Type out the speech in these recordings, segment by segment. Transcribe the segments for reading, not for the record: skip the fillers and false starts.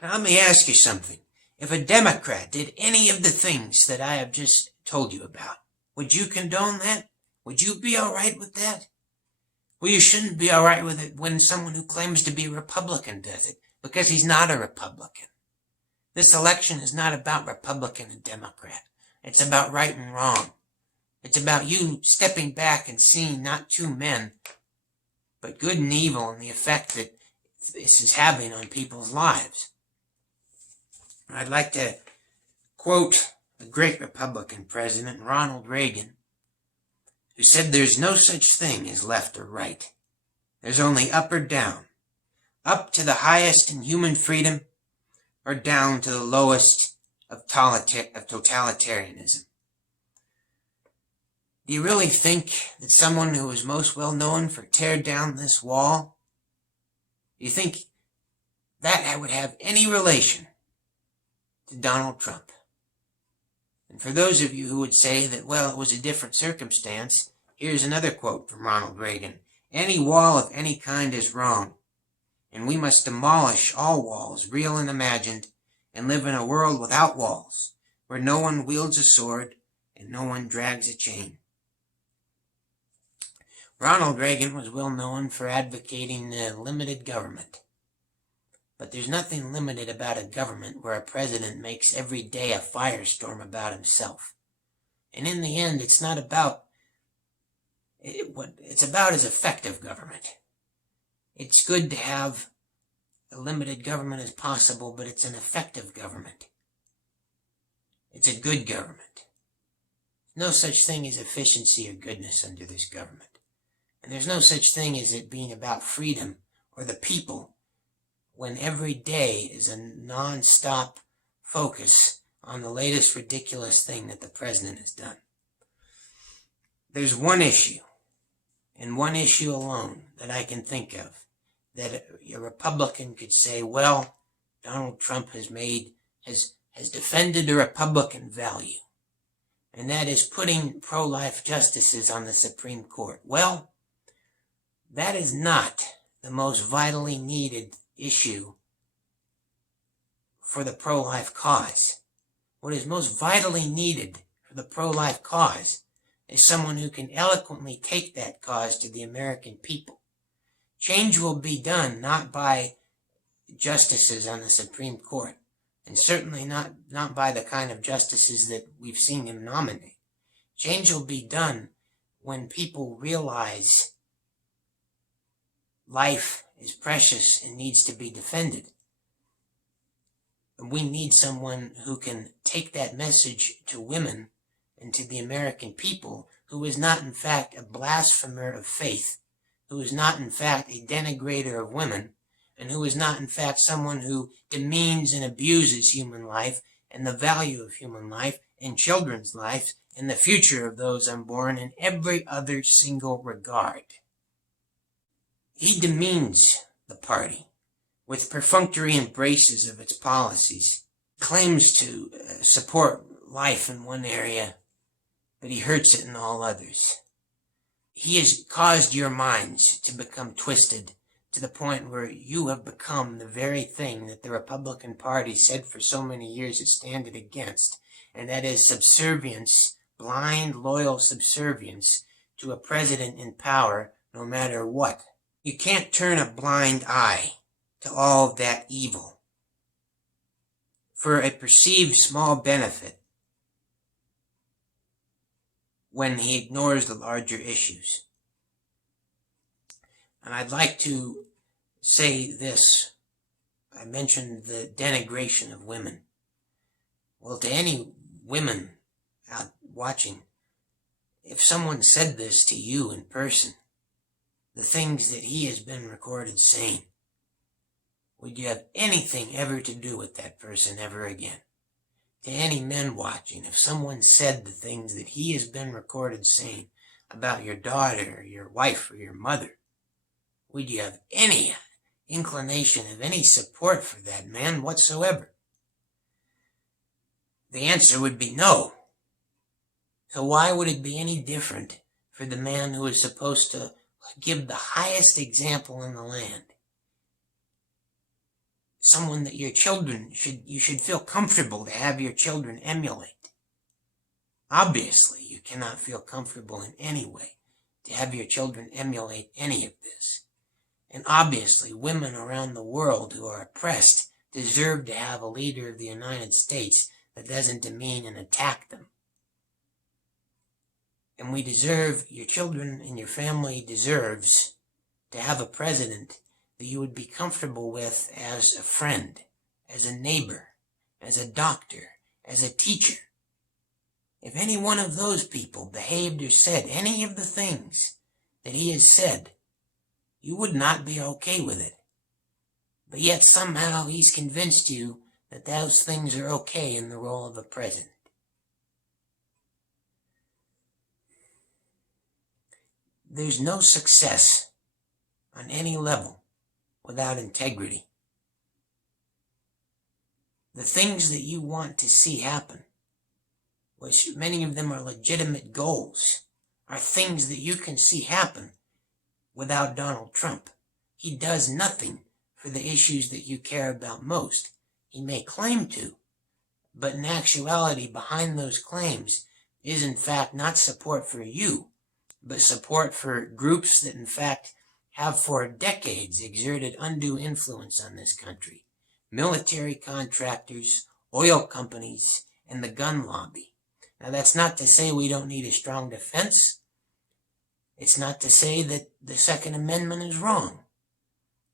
Now let me ask you something. If a Democrat did any of the things that I have just told you about, would you condone that? Would you be all right with that? Well, you shouldn't be all right with it when someone who claims to be a Republican does it, because he's not a Republican. This election is not about Republican and Democrat. It's about right and wrong. It's about you stepping back and seeing not two men, but good and evil and the effect that this is having on people's lives. I'd like to quote the great Republican president, Ronald Reagan, who said there's no such thing as left or right. There's only up or down. Up to the highest in human freedom, or down to the lowest of totalitarianism. Do you really think that someone who is most well known for tear down this wall, do you think that would have any relation to Donald Trump? And for those of you who would say that, well, it was a different circumstance, here's another quote from Ronald Reagan. Any wall of any kind is wrong, and we must demolish all walls, real and imagined, and live in a world without walls, where no one wields a sword and no one drags a chain. Ronald Reagan was well known for advocating limited government. But there's nothing limited about a government where a president makes every day a firestorm about himself. And in the end, it's not about what it's about is effective government. It's good to have a limited government as possible, but it's an effective government. It's a good government. No such thing as efficiency or goodness under this government. And there's no such thing as it being about freedom or the people when every day is a non-stop focus on the latest ridiculous thing that the president has done. There's one issue, and one issue alone, that I can think of, that a Republican could say, well, Donald Trump has defended a Republican value, and that is putting pro-life justices on the Supreme Court. Well, that is not the most vitally needed issue for the pro-life cause. What is most vitally needed for the pro-life cause is someone who can eloquently take that cause to the American people. Change will be done not by justices on the Supreme Court, and certainly not by the kind of justices that we've seen him nominate. Change will be done when people realize life is precious and needs to be defended. And we need someone who can take that message to women and to the American people, who is not in fact a blasphemer of faith, who is not in fact a denigrator of women, and who is not in fact someone who demeans and abuses human life and the value of human life and children's lives and the future of those unborn in every other single regard. He demeans the party with perfunctory embraces of its policies, claims to support life in one area, but he hurts it in all others. He has caused your minds to become twisted to the point where you have become the very thing that the Republican Party said for so many years it standed against, and that is subservience, blind, loyal subservience to a president in power no matter what. You can't turn a blind eye to all that evil for a perceived small benefit when he ignores the larger issues. And I'd like to say this. I mentioned the denigration of women. Well, to any women out watching, if someone said this to you in person, the things that he has been recorded saying, would you have anything ever to do with that person ever again? To any men watching, if someone said the things that he has been recorded saying about your daughter or your wife or your mother, would you have any inclination of any support for that man whatsoever? The answer would be no. So why would it be any different for the man who is supposed to give the highest example in the land someone that your children you should feel comfortable to have your children emulate. Obviously, you cannot feel comfortable in any way to have your children emulate any of this. And obviously, women around the world who are oppressed deserve to have a leader of the United States that doesn't demean and attack them. And we deserve, your children and your family deserves, to have a president that you would be comfortable with as a friend, as a neighbor, as a doctor, as a teacher. If any one of those people behaved or said any of the things that he has said, you would not be okay with it. But yet somehow he's convinced you that those things are okay in the role of a president. There's no success on any level without integrity. The things that you want to see happen, which many of them are legitimate goals, are things that you can see happen without Donald Trump. He does nothing for the issues that you care about most. He may claim to, but in actuality, behind those claims is in fact not support for you, but support for groups that in fact have for decades exerted undue influence on this country. Military contractors, oil companies, and the gun lobby. Now that's not to say we don't need a strong defense. It's not to say that the Second Amendment is wrong.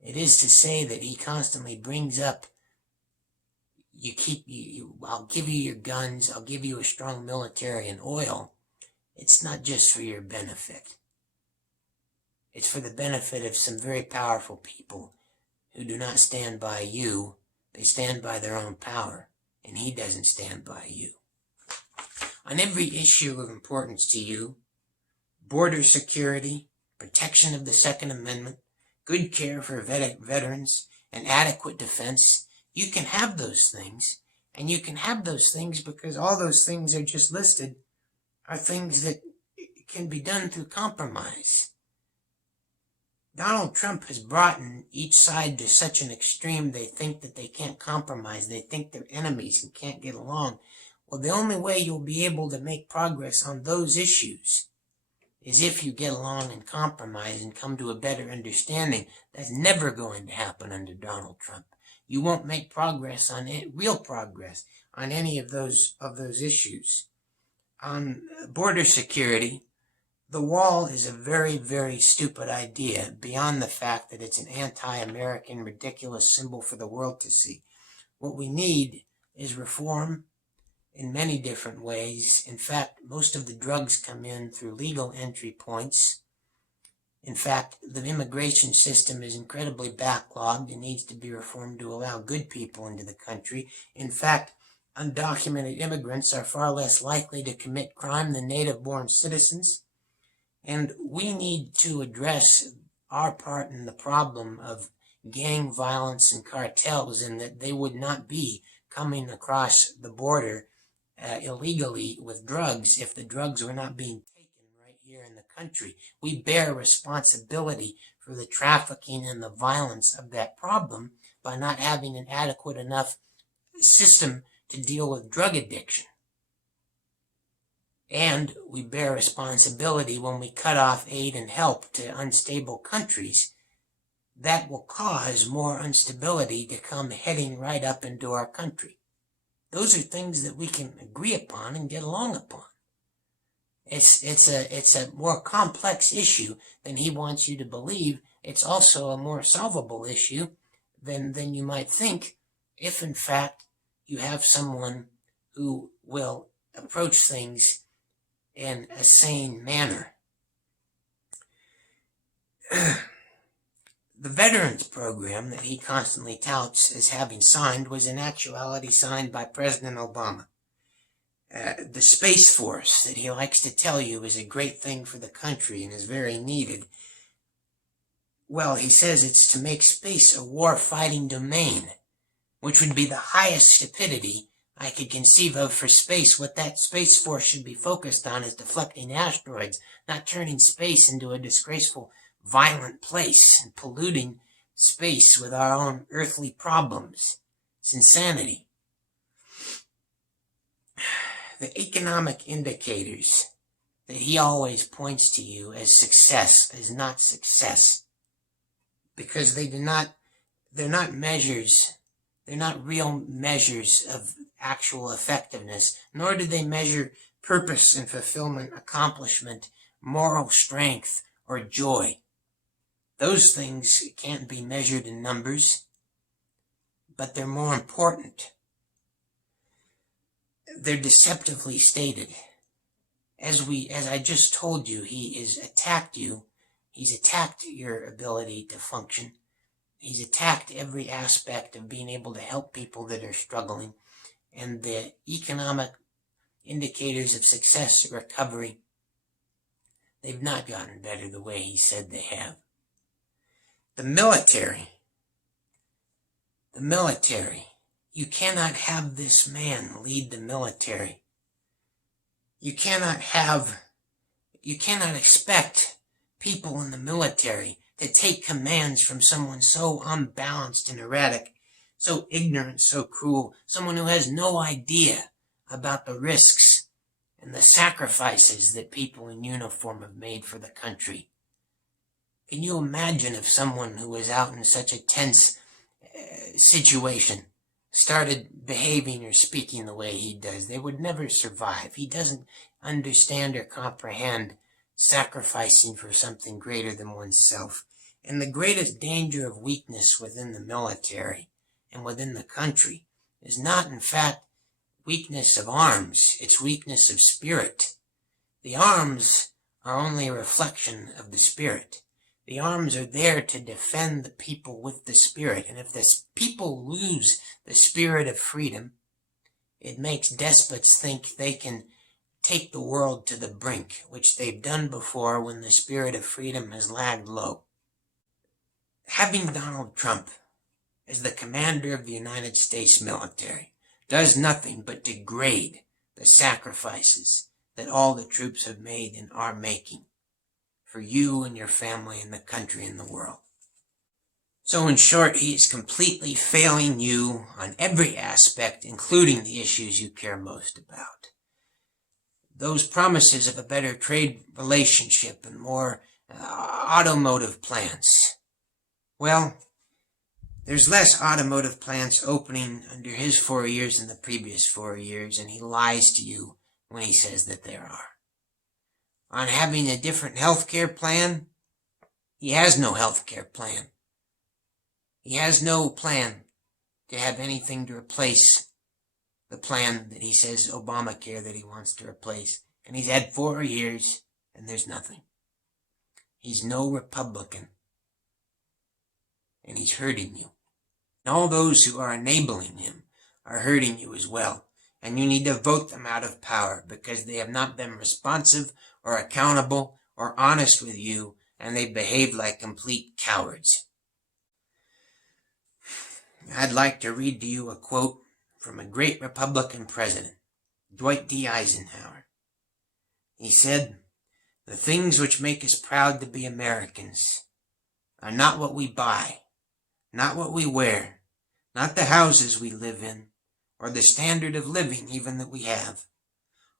It is to say that he constantly brings up, I'll give you your guns, I'll give you a strong military and oil. It's not just for your benefit. It's for the benefit of some very powerful people who do not stand by you. They stand by their own power, and he doesn't stand by you. On every issue of importance to you, border security, protection of the Second Amendment, good care for veterans, and adequate defense, you can have those things, and you can have those things because all those things are just listed are things that can be done through compromise. Donald Trump has brought in each side to such an extreme they think that they can't compromise. They think they're enemies and can't get along. Well, the only way you'll be able to make progress on those issues is if you get along and compromise and come to a better understanding. That's never going to happen under Donald Trump. You won't make progress on it, real progress on any of those issues. On border security, the wall is a very, very stupid idea beyond the fact that it's an anti-American, ridiculous symbol for the world to see. What we need is reform in many different ways. In fact, most of the drugs come in through legal entry points. In fact, the immigration system is incredibly backlogged and needs to be reformed to allow good people into the country. In fact, undocumented immigrants are far less likely to commit crime than native-born citizens. And we need to address our part in the problem of gang violence and cartels, and that they would not be coming across the border illegally with drugs if the drugs were not being taken right here in the country. We bear responsibility for the trafficking and the violence of that problem by not having an adequate enough system to deal with drug addiction. And we bear responsibility when we cut off aid and help to unstable countries. That will cause more instability to come heading right up into our country. Those are things that we can agree upon and get along upon. It's a more complex issue than he wants you to believe. It's also a more solvable issue than you might think if, in fact, you have someone who will approach things in a sane manner. The Veterans Program that he constantly touts as having signed was in actuality signed by President Obama. The Space Force that he likes to tell you is a great thing for the country and is very needed. Well, he says it's to make space a war-fighting domain, which would be the highest stupidity I could conceive of for space. What that Space Force should be focused on is deflecting asteroids, not turning space into a disgraceful, violent place and polluting space with our own earthly problems. It's insanity. The economic indicators that he always points to you as success is not success, because they're not measures, they're not real measures of actual effectiveness, nor do they measure purpose and fulfillment, accomplishment, moral strength, or joy. Those things can't be measured in numbers, but they're more important. They're deceptively stated. As I just told you, he has attacked you. He's attacked your ability to function. He's attacked every aspect of being able to help people that are struggling. And the economic indicators of success or recovery, they've not gotten better the way he said they have. The military, you cannot have this man lead the military. You cannot expect people in the military to take commands from someone so unbalanced and erratic, so ignorant, so cruel, someone who has no idea about the risks and the sacrifices that people in uniform have made for the country. Can you imagine if someone who was out in such a tense situation started behaving or speaking the way he does? They would never survive. He doesn't understand or comprehend sacrificing for something greater than oneself. And the greatest danger of weakness within the military and within the country is not, in fact, weakness of arms. It's weakness of spirit. The arms are only a reflection of the spirit. The arms are there to defend the people with the spirit. And if the people lose the spirit of freedom, it makes despots think they can take the world to the brink, which they've done before when the spirit of freedom has lagged low. Having Donald Trump as the commander of the United States military does nothing but degrade the sacrifices that all the troops have made and are making for you and your family and the country and the world. So in short, he is completely failing you on every aspect, including the issues you care most about. Those promises of a better trade relationship and more automotive plants. Well, there's less automotive plants opening under his 4 years than the previous 4 years, and he lies to you when he says that there are. On having a different healthcare plan, he has no healthcare plan. He has no plan to have anything to replace the plan that he says Obamacare that he wants to replace. And he's had 4 years and there's nothing. He's no Republican. And he's hurting you. And all those who are enabling him are hurting you as well. And you need to vote them out of power because they have not been responsive or accountable or honest with you, and they behaved like complete cowards. I'd like to read to you a quote from a great Republican president, Dwight D. Eisenhower. He said, "The things which make us proud to be Americans are not what we buy, not what we wear, not the houses we live in, or the standard of living even that we have.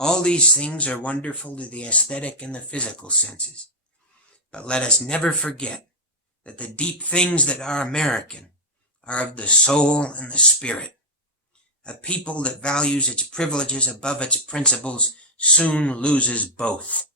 All these things are wonderful to the aesthetic and the physical senses. But let us never forget that the deep things that are American are of the soul and the spirit. A people that values its privileges above its principles soon loses both."